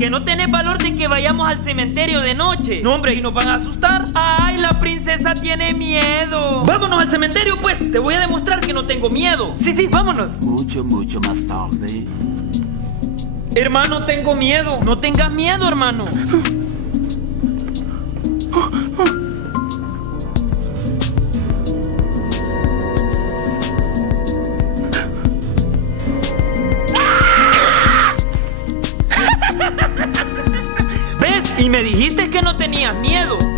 que no tenés valor de que vayamos al cementerio de noche? No, hombre, ¿y nos van a asustar? ¡Ay, la princesa tiene miedo! ¡Vámonos al cementerio, pues! Te voy a demostrar que no tengo miedo. Sí, vámonos. Mucho más tarde. Hermano, tengo miedo. No tengas miedo, hermano. ¿Ves? Y me dijiste que no tenías miedo.